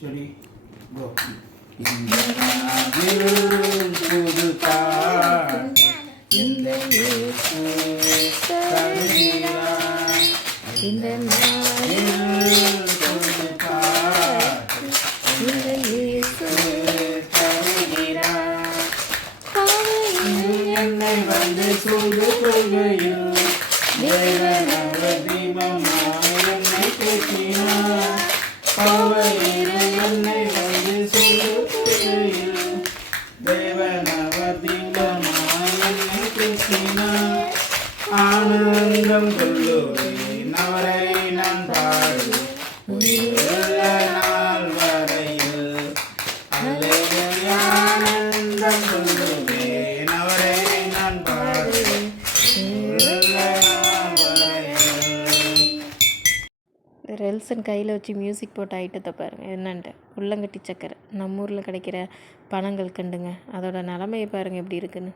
சரி கோ. இந்த நாவில் புது பாட்டு இந்த இயேசு தருகிறார். இந்த நாவில் புது பாட்டு இந்த இயேசு தருகிறார். பாவையில் என்னை வந்து சூழ்ந்து கொள்கையில் தேவன் அவர் தீபமாய் என்னை பேசினார். பாவையில் என்னை வந்து சூழ்ந்து கொள்கையில் தேவன் அவர் தீபமாய் என்னை பேசினார். ஆனந்தம் கொள்ளுவேன் அவரை நான் பாடுவேன் உயிருள்ள நாள் வரையில். அல்லேலூயா ஆனந்தம் கொள்ளுவேன் அவரை நான் பாடுவேன் உயிருள்ள நாள் வரையில். ரெல்சன் கையில் வச்சு மியூசிக் போட்ட ஐட்டத்தை பாருங்கள் என்னன்ட்டு. உள்ளங்கட்டி சக்கரை நம்ம ஊரில் கிடைக்கிற பனங்கள் கண்டுங்க, அதோட நிலமையை பாருங்கள் எப்படி இருக்குன்னு.